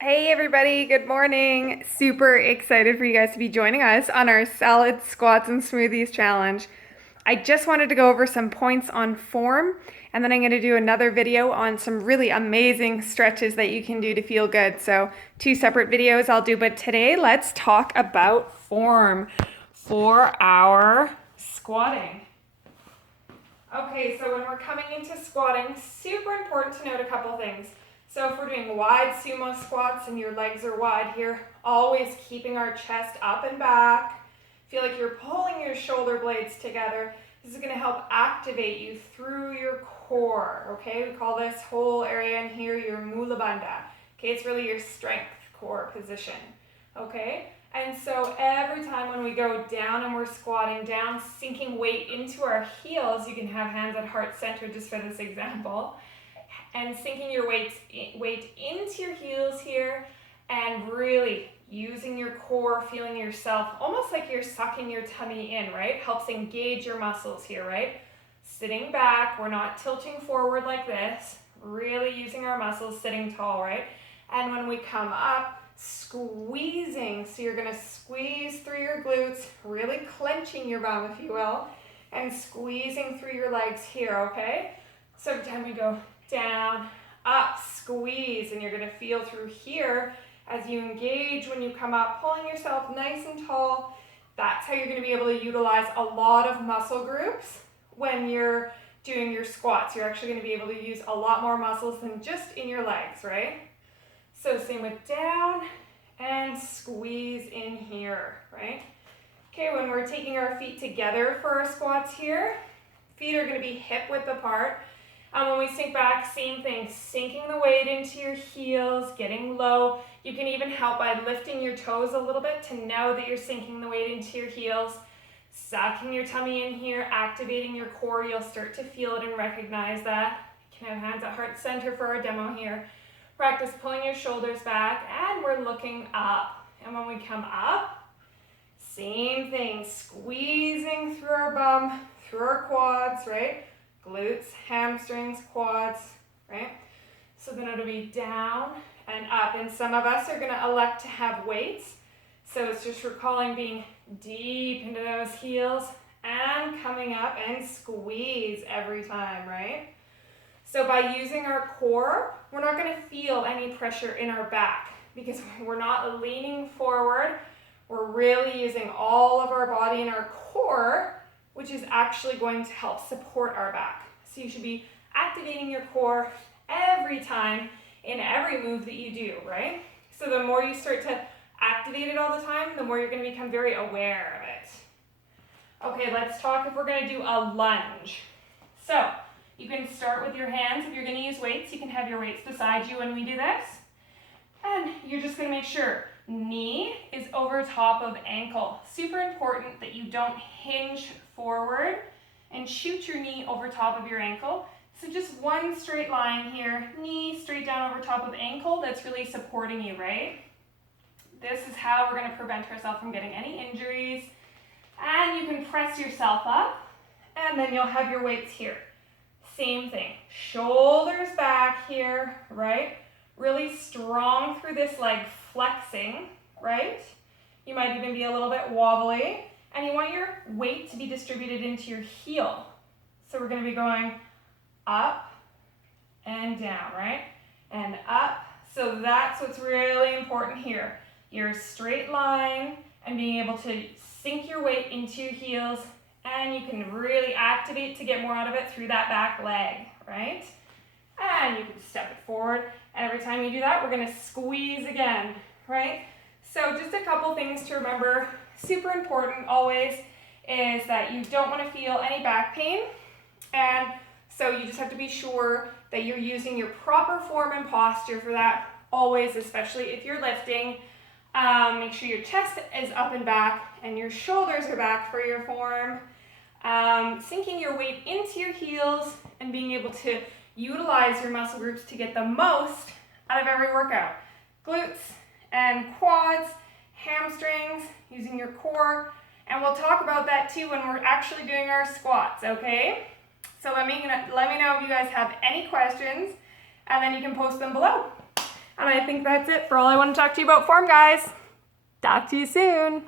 Hey everybody, good morning. Super excited for you guys to be joining us on our salad, squats, and smoothies challenge. I just wanted to go over some points on form, and then I'm going to do another video on some really amazing stretches that you can do to feel good. So, two separate videos I'll do, but today let's talk about form for our squatting. Okay, so when we're coming into squatting, super important to note a couple things. So if we're doing wide sumo squats and your legs are wide here, always keeping our chest up and back. Feel like you're pulling your shoulder blades together. This is going to help activate you through your core, okay? We call this whole area in here your mula bandha. Okay, it's really your strength core position, okay? And so every time when we go down and we're squatting down, sinking weight into our heels, you can have hands at heart center just for this example, and sinking your weight into your heels here and really using your core, feeling yourself almost like you're sucking your tummy in, right? Helps engage your muscles here, right? Sitting back, we're not tilting forward like this, really using our muscles, sitting tall, right? And when we come up, squeezing, so you're going to squeeze through your glutes, really clenching your bum, if you will, and squeezing through your legs here, okay? So every time we go down, up, squeeze, and you're going to feel through here as you engage when you come up, pulling yourself nice and tall. That's how you're going to be able to utilize a lot of muscle groups when you're doing your squats. You're actually going to be able to use a lot more muscles than just in your legs, right? So same with down and squeeze in here, right? Okay, when we're taking our feet together for our squats here, feet are going to be hip width apart. And when we sink back, same thing, sinking the weight into your heels, getting low. You can even help by lifting your toes a little bit to know that you're sinking the weight into your heels, sucking your tummy in here, activating your core. You'll start to feel it and recognize that. You can have hands at heart center for our demo here. Practice pulling your shoulders back, and we're looking up. And when we come up, same thing, squeezing through our bum, through our quads, right? Glutes, hamstrings, quads, right? So then it'll be down and up. And some of us are going to elect to have weights. So it's just recalling being deep into those heels and coming up and squeeze every time, right? So by using our core, we're not going to feel any pressure in our back because we're not leaning forward. We're really using all of our body and our core, which is actually going to help support our back. So you should be activating your core every time in every move that you do, right? So the more you start to activate it all the time, the more you're going to become very aware of it. Okay, let's talk if we're going to do a lunge. So you can start with your hands. If you're going to use weights, you can have your weights beside you when we do this. And you're just going to make sure knee is over top of ankle. Super important that you don't hinge forward and shoot your knee over top of your ankle. So just one straight line here, knee straight down over top of ankle. That's really supporting you, right? This is how we're going to prevent ourselves from getting any injuries. And you can press yourself up, and then you'll have your weights here. Same thing, shoulders back here, right? Really strong through this leg, flexing, right? You might even be a little bit wobbly, and you want your weight to be distributed into your heel. So we're going to be going up and down, right? And up. So that's what's really important here. Your straight line and being able to sink your weight into your heels, and you can really activate to get more out of it through that back leg, right? And you can step it forward. And every time you do that, we're going to squeeze again, right? So just a couple things to remember. Super important always is that you don't want to feel any back pain. And so you just have to be sure that you're using your proper form and posture for that always, especially if you're lifting. Make sure your chest is up and back and your shoulders are back for your form. Sinking your weight into your heels and being able to utilize your muscle groups to get the most out of every workout. Glutes and quads, hamstrings, using your core, and we'll talk about that too when we're actually doing our squats, okay? So let me know if you guys have any questions, and then you can post them below. And I think that's it for all I want to talk to you about form, guys. Talk to you soon.